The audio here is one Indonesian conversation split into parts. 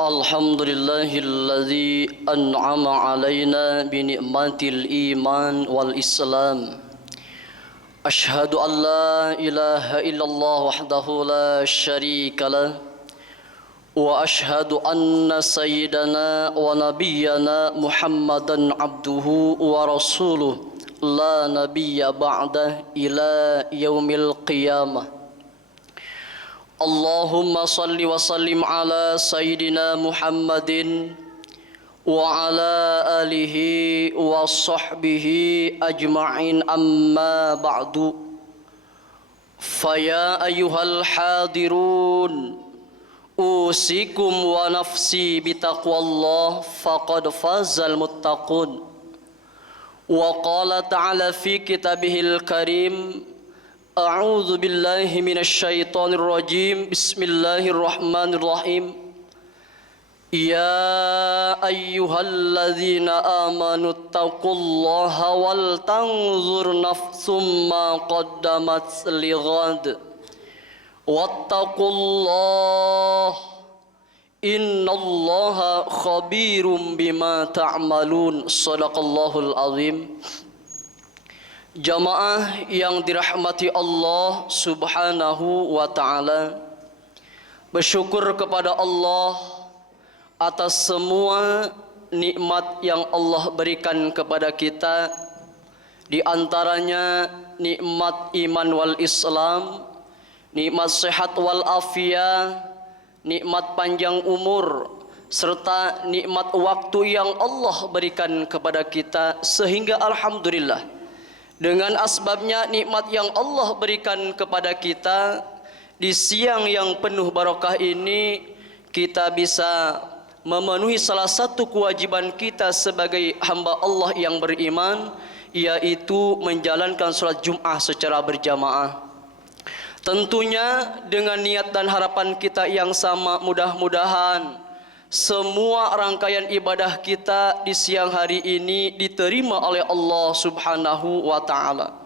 الحمد لله الذي أنعم علينا بنعمة الإيمان والإسلام. أشهد أن لا إله إلا الله وحده لا شريك له، وأشهد أن سيدنا ونبينا محمدا عبده ورسوله لا نبي بعده إلى يوم القيامة. اللهم صل وسلم على سيدنا محمد وعلى آله وصحبه أجمعين، أما بعد. فيا أيها الحاضرون أوصيكم ونفسي بتقوى الله فقد فاز المتقون. وقال تعالى في كتابه الكريم: أعوذ بالله من الشيطان الرجيم، بسم الله الرحمن الرحيم. يا أيها الذين آمنوا اتقوا الله ولتنظر نفس ما قدمت لغد واتقوا الله إن الله خبير بما تعملون. صدق الله العظيم. Jamaah yang dirahmati Allah Subhanahu wa ta'ala, bersyukur kepada Allah atas semua nikmat yang Allah berikan kepada kita, di antaranya nikmat iman wal Islam, nikmat sehat wal afiyah, nikmat panjang umur, serta nikmat waktu yang Allah berikan kepada kita, sehingga alhamdulillah dengan asbabnya nikmat yang Allah berikan kepada kita di siang yang penuh barakah ini, kita bisa memenuhi salah satu kewajiban kita sebagai hamba Allah yang beriman, yaitu menjalankan sholat Jum'ah secara berjamaah. Tentunya dengan niat dan harapan kita yang sama, mudah-mudahan semua rangkaian ibadah kita di siang hari ini diterima oleh Allah Subhanahu wa ta'ala.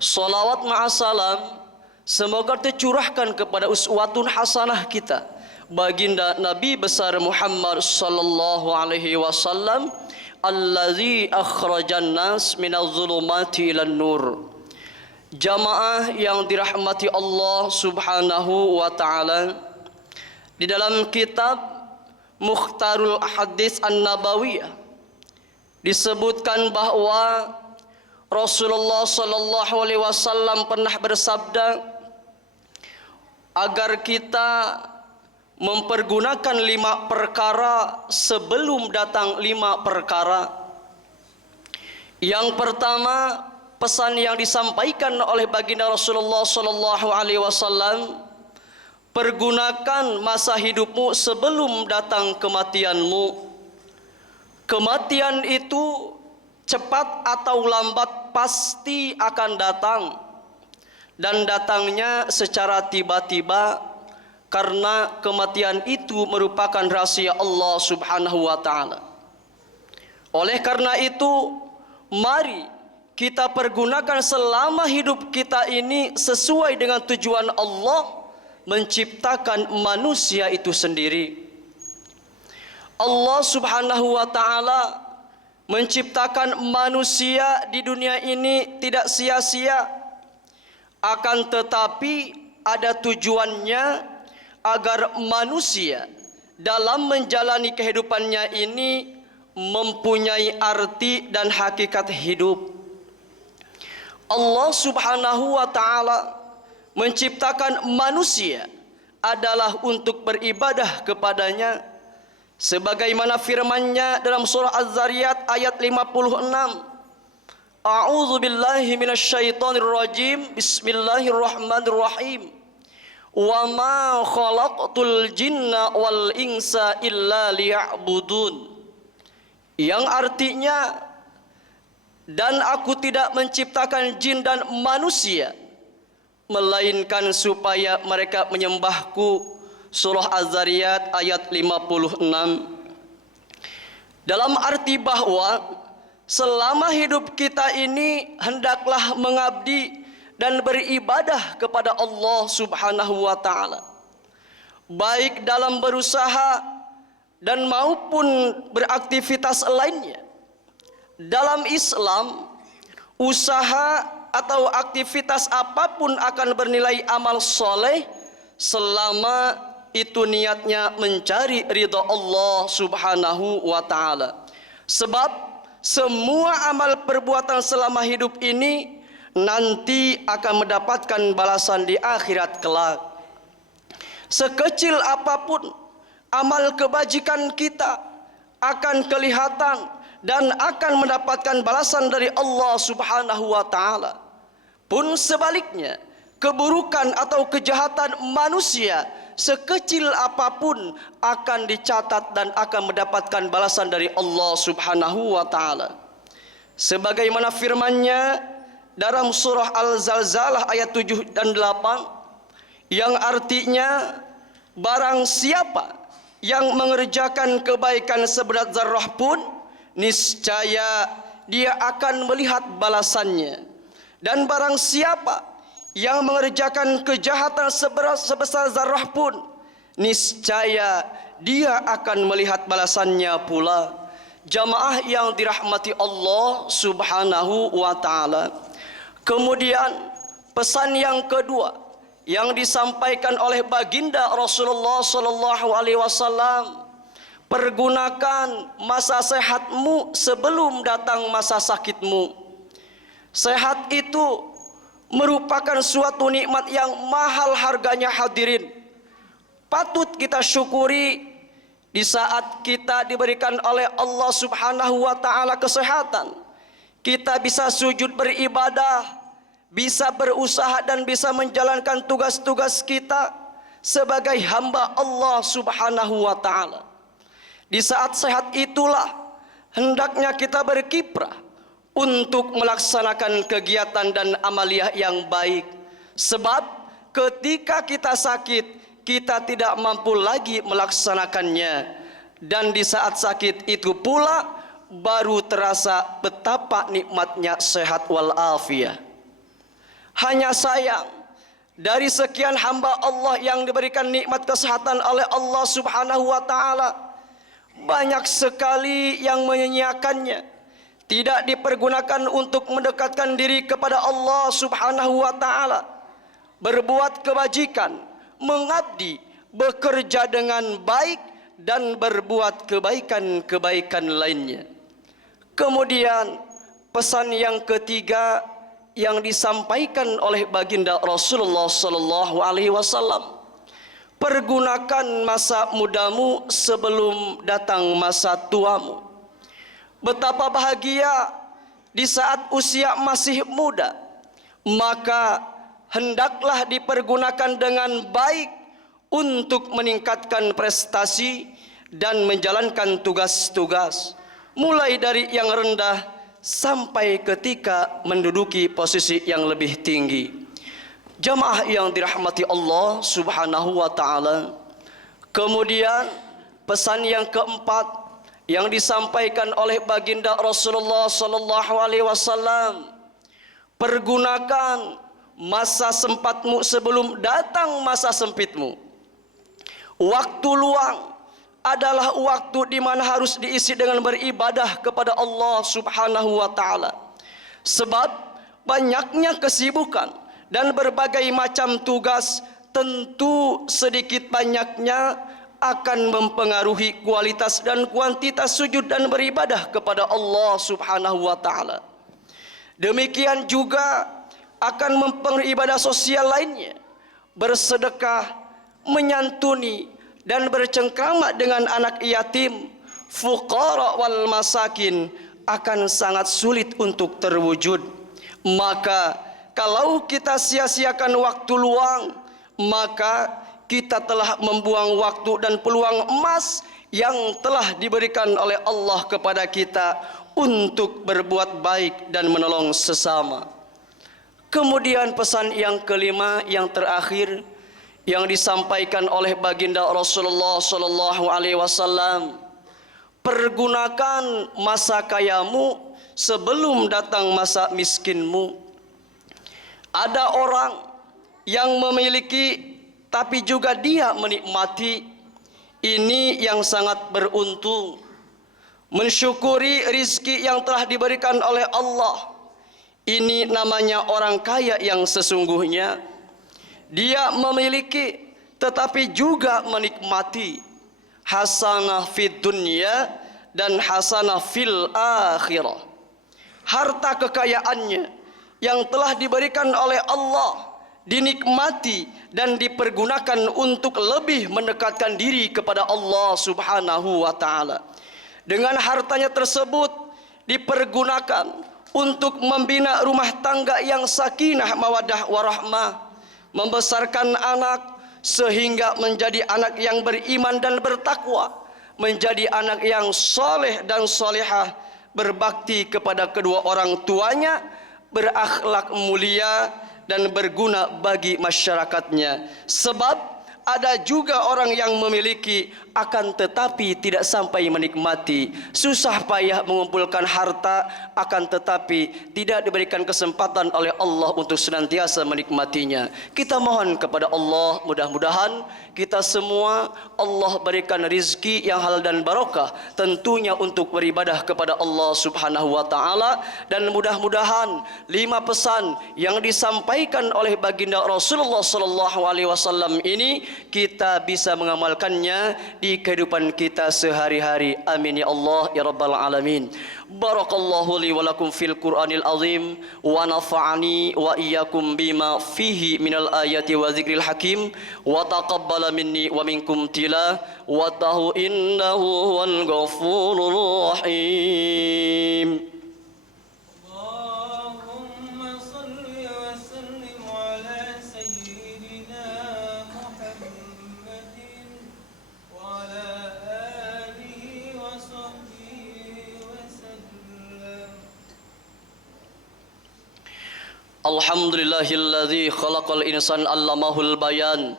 Salawat ma'asalam semoga tercurahkan kepada uswatun hasanah kita, baginda Nabi besar Muhammad sallallahu alaihi wasallam, allazi akhrajan nas minaz zulumati ilan nur. Jamaah yang dirahmati Allah Subhanahu wa ta'ala, di dalam kitab Mukhtarul Hadis An-Nabawiyah disebutkan bahwa Rasulullah sallallahu alaihi wasallam pernah bersabda agar kita mempergunakan 5 perkara sebelum datang 5 perkara. Yang pertama, pesan yang disampaikan oleh baginda Rasulullah sallallahu alaihi wasallam: pergunakan masa hidupmu sebelum datang kematianmu. Kematian itu cepat atau lambat pasti akan datang, dan datangnya secara tiba-tiba, karena kematian itu merupakan rahasia Allah Subhanahu wa ta'ala. Oleh karena itu, mari kita pergunakan selama hidup kita ini sesuai dengan tujuan Allah menciptakan manusia itu sendiri. Allah Subhanahu wa ta'ala menciptakan manusia di dunia ini tidak sia-sia, akan tetapi ada tujuannya agar manusia dalam menjalani kehidupannya ini mempunyai arti dan hakikat hidup. Allah Subhanahu wa ta'ala menciptakan manusia adalah untuk beribadah kepadanya, sebagaimana firman-Nya dalam surah Az-Zariyat ayat 56. A'udzu billahi minasyaitonir rajim. Bismillahirrahmanirrahim. Wa ma khalaqtul jinna wal insa illa liya'budun. Yang artinya, dan aku tidak menciptakan jin dan manusia melainkan supaya mereka menyembahku. Surah Az-Zariyat ayat 56. Dalam arti bahwa selama hidup kita ini hendaklah mengabdi dan beribadah kepada Allah Subhanahu wa ta'ala, baik dalam berusaha dan maupun beraktivitas lainnya. Dalam Islam, usaha atau aktivitas apapun akan bernilai amal soleh selama itu niatnya mencari ridha Allah Subhanahu wa ta'ala. Sebab semua amal perbuatan selama hidup ini nanti akan mendapatkan balasan di akhirat kelak. Sekecil apapun amal kebajikan kita akan kelihatan dan akan mendapatkan balasan dari Allah Subhanahu wa ta'ala. Pun sebaliknya, keburukan atau kejahatan manusia sekecil apapun akan dicatat dan akan mendapatkan balasan dari Allah Subhanahu wa ta'ala. Sebagaimana firman-Nya dalam surah Al-Zalzalah ayat 7 dan 8 yang artinya, barang siapa yang mengerjakan kebaikan seberat zarrah pun, niscaya dia akan melihat balasannya. Dan barang siapa yang mengerjakan kejahatan sebesar zarrah pun, niscaya dia akan melihat balasannya pula. Jamaah yang dirahmati Allah Subhanahu wa ta'ala. Kemudian pesan yang kedua yang disampaikan oleh baginda Rasulullah sallallahu alaihi wasallam, pergunakan masa sehatmu sebelum datang masa sakitmu. Sehat itu merupakan suatu nikmat yang mahal harganya hadirin. Patut kita syukuri di saat kita diberikan oleh Allah Subhanahu wa ta'ala kesehatan. Kita bisa sujud beribadah, bisa berusaha dan bisa menjalankan tugas-tugas kita sebagai hamba Allah Subhanahu wa ta'ala. Di saat sehat itulah hendaknya kita berkiprah untuk melaksanakan kegiatan dan amaliyah yang baik. Sebab ketika kita sakit, kita tidak mampu lagi melaksanakannya. Dan di saat sakit itu pula baru terasa betapa nikmatnya sehat walafiat. Hanya sayang, dari sekian hamba Allah yang diberikan nikmat kesehatan oleh Allah Subhanahu wa ta'ala, banyak sekali yang menyanyiakannya, tidak dipergunakan untuk mendekatkan diri kepada Allah Subhanahu wa ta'ala, berbuat kebajikan, mengabdi, bekerja dengan baik, dan berbuat kebaikan-kebaikan lainnya. Kemudian pesan yang ketiga yang disampaikan oleh baginda Rasulullah sallallahu alaihi wasallam, pergunakan masa mudamu sebelum datang masa tuamu. Betapa bahagia di saat usia masih muda, maka hendaklah dipergunakan dengan baik untuk meningkatkan prestasi dan menjalankan tugas-tugas, mulai dari yang rendah sampai ketika menduduki posisi yang lebih tinggi. Jamaah yang dirahmati Allah Subhanahu wa ta'ala. Kemudian pesan yang keempat yang disampaikan oleh baginda Rasulullah sallallahu alaihi wasallam, pergunakan masa sempatmu sebelum datang masa sempitmu. Waktu luang adalah waktu di mana harus diisi dengan beribadah kepada Allah Subhanahu wa ta'ala. Sebab banyaknya kesibukan dan berbagai macam tugas tentu sedikit banyaknya akan mempengaruhi kualitas dan kuantitas sujud dan beribadah kepada Allah Subhanahu wa ta'ala. Demikian juga akan mempengaruhi ibadah sosial lainnya, bersedekah, menyantuni dan bercengkrama dengan anak yatim, fuqara wal masakin akan sangat sulit untuk terwujud. Maka kalau kita sia-siakan waktu luang, maka kita telah membuang waktu dan peluang emas yang telah diberikan oleh Allah kepada kita untuk berbuat baik dan menolong sesama. Kemudian pesan yang kelima yang terakhir yang disampaikan oleh baginda Rasulullah sallallahu alaihi wasallam, pergunakan masa kayamu sebelum datang masa miskinmu. Ada orang yang memiliki tapi juga dia menikmati, Ini yang sangat beruntung, mensyukuri rizki yang telah diberikan oleh Allah. Ini namanya orang kaya yang sesungguhnya. Dia memiliki tetapi juga menikmati hasanah fid dunya dan hasanah fil akhirah. Harta kekayaannya yang telah diberikan oleh Allah dinikmati dan dipergunakan untuk lebih mendekatkan diri kepada Allah Subhanahu wa taala. Dengan hartanya tersebut dipergunakan untuk membina rumah tangga yang sakinah mawaddah warahmah, membesarkan anak sehingga menjadi anak yang beriman dan bertakwa, menjadi anak yang soleh dan solehah, berbakti kepada kedua orang tuanya, berakhlak mulia dan berguna bagi masyarakatnya. Sebab ada juga orang yang memiliki akan tetapi tidak sampai menikmati, susah payah mengumpulkan harta akan tetapi tidak diberikan kesempatan oleh Allah untuk senantiasa menikmatinya. Kita mohon kepada Allah, mudah-mudahan kita semua Allah berikan rizki yang halal dan barokah, tentunya untuk beribadah kepada Allah Subhanahu wa taala. Dan mudah-mudahan 5 pesan yang disampaikan oleh baginda Rasulullah sallallahu alaihi wasallam ini kita bisa mengamalkannya di kehidupan kita sehari-hari. Amin ya Allah ya rabbal alamin. Barakallahu li wa lakum fil Qur'anil azim wa nafa'ani wa iyyakum bima fihi minal ayati wa dzikril hakim wa taqabbala minni wa minkum tila wa tahu innahu wal ghafurur rahim. Alhamdulillahilladzi khalaqal insana 'allamahul bayan.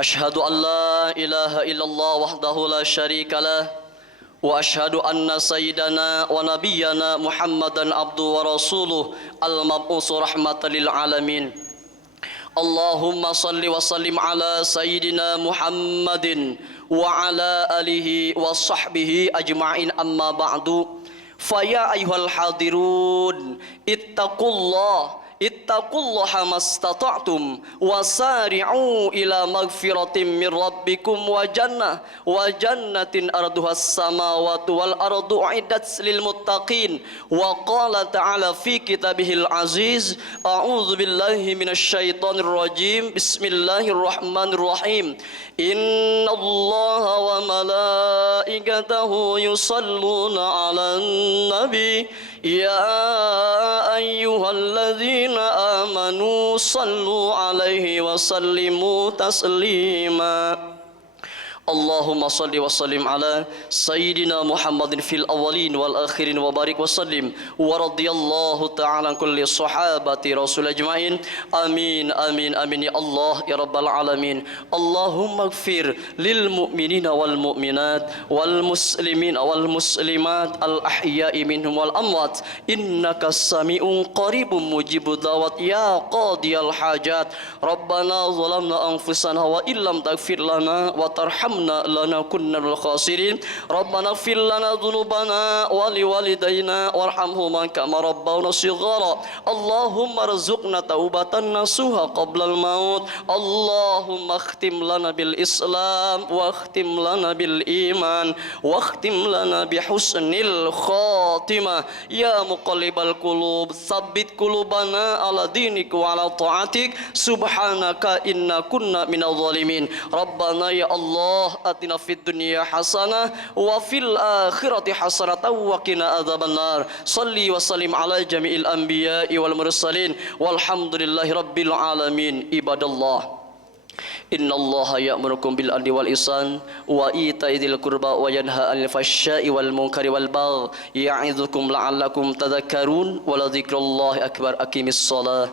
Asyhadu an la ilaha illallah wahdahu la syarikalah wa asyhadu anna sayyidana wa nabiyyana Muhammadan abduhu wa rasuluh al-mab'uts rahmatan lil alamin. Allahumma salli wa sallim ala sayyidina Muhammadin wa ala alihi wa sahbihi ajma'in, amma ba'du. Fa ya ayyuhal hadirun ittaqullaha mastata'tum wasari'u ila magfiratin min rabbikum wa jannatin arduhas samawati wal ardu uiddat lil muttaqin. Wa qala ta'ala fi kitabihil aziz, a'udzu billahi minasy syaithanir rajim, bismillahirrahmanirrahim. Innallaha wa malaikatahu yusalluna 'alan nabi ya ayyuhalladzina amanu sallu alaihi wa sallimu taslima. Allahumma salli wa sallim ala sayyidina Muhammadin fil awwalin wal akhirin wa barik wa sallim wa radiyallahu ta'ala kulli sahabati rasul ajma'in. Amin amin amin ya Allah ya rabbal alamin. Allahumma ighfir lil mu'minina wal mu'minat wal muslimina wal muslimat al ahya'i minhum wal amwat innaka sami'un qaribun mujibud da'wat ya qadiyal hajat. Rabbana zalamna anfusana wa illam taghfir lana wa tarhamna lanakunna minal khasirin. Rabbana ighfir lana dhunubana wa liwalidayna warhamhuma kama rabbawna shighara. Allahumma rzuqna taubatan nasuha qabla al-maut. Allahumma khtim lana bil Islam wa khtim lana bil iman wa khtim lana bi husnil khatimah. Ya muqallibal qulub tsabbit qulubana ala dinik wa ala ta'atik. Subhanaka inna kunna minadh dhalimin. Rabbana ya Allah atina fid dunya hasanah wa fil akhirati hasanah wa qina adzabannar. Shalli wa sallim ala jami'il anbiya'i wal mursalin walhamdulillahi rabbil alamin. Ibadallah, innallaha ya'murukum bil adli wal ihsan wa ita'i dzil qurba wa yanha 'anil fahsya'i wal munkari wal baghi ya'idzukum la'allakum tadhakkarun wa la dzikrullahi akbar. Aqimis shalah.